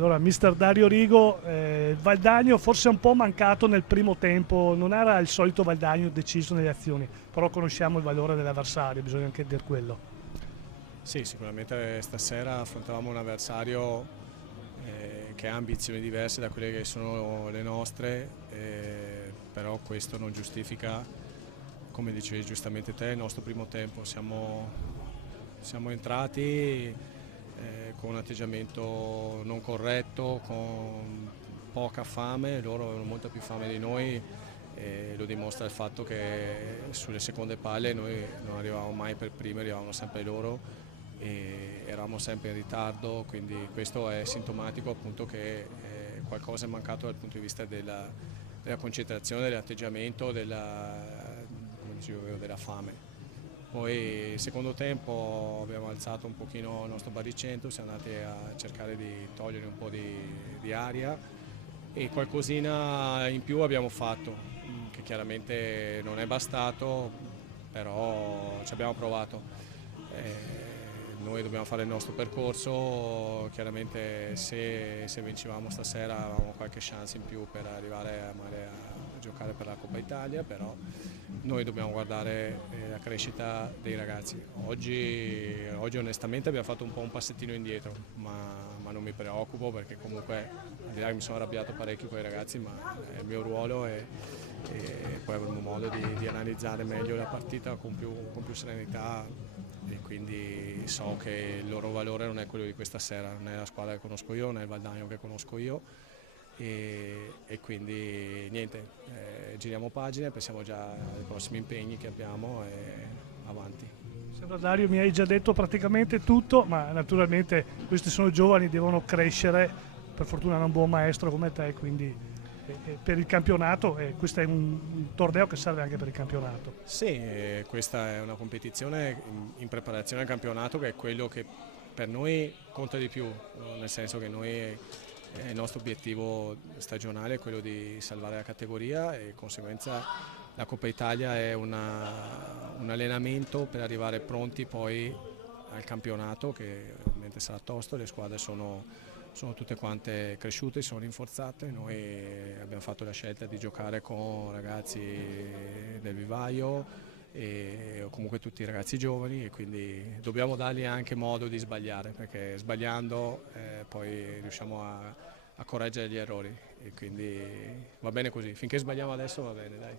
Allora, mister Dario Rigo, Valdagno forse è un po' mancato nel primo tempo, non era il solito Valdagno deciso nelle azioni, però conosciamo il valore dell'avversario, bisogna anche dire quello. Sì, sicuramente stasera affrontavamo un avversario che ha ambizioni diverse da quelle che sono le nostre, però questo non giustifica, come dicevi giustamente te, il nostro primo tempo. Siamo entrati con un atteggiamento non corretto, con poca fame, loro avevano molta più fame di noi e lo dimostra il fatto che sulle seconde palle noi non arrivavamo mai per primi, arrivavano sempre loro e eravamo sempre in ritardo, quindi questo è sintomatico appunto che qualcosa è mancato dal punto di vista della concentrazione, dell'atteggiamento, come dicevo, della fame. Poi il secondo tempo abbiamo alzato un pochino il nostro baricentro, siamo andati a cercare di togliere un po' di aria e qualcosina in più abbiamo fatto, che chiaramente non è bastato, però ci abbiamo provato. Noi dobbiamo fare il nostro percorso, chiaramente se vincevamo stasera avevamo qualche chance in più per arrivare magari a giocare per la Coppa Italia, però noi dobbiamo guardare la crescita dei ragazzi. Oggi onestamente abbiamo fatto un po' un passettino indietro, ma non mi preoccupo perché comunque al di là che mi sono arrabbiato parecchio con i ragazzi, ma è il mio ruolo e poi avremo modo di analizzare meglio la partita con più serenità e quindi so che il loro valore non è quello di questa sera, non è la squadra che conosco io, non è il Valdagno che conosco io e quindi niente, giriamo pagina, pensiamo già ai prossimi impegni che abbiamo e avanti. Sembra Dario mi hai già detto praticamente tutto, ma naturalmente questi sono giovani, devono crescere, per fortuna hanno un buon maestro come te, quindi per il campionato, questo è un torneo che serve anche per il campionato. Sì, questa è una competizione in preparazione al campionato che è quello che per noi conta di più, nel senso che il nostro obiettivo stagionale è quello di salvare la categoria e di conseguenza la Coppa Italia è un allenamento per arrivare pronti poi al campionato che ovviamente sarà tosto, le squadre sono tutte quante cresciute, sono rinforzate, noi abbiamo fatto la scelta di giocare con ragazzi del vivaio e comunque tutti i ragazzi giovani e quindi dobbiamo dargli anche modo di sbagliare perché sbagliando poi riusciamo a correggere gli errori e quindi va bene così, finché sbagliamo adesso va bene dai.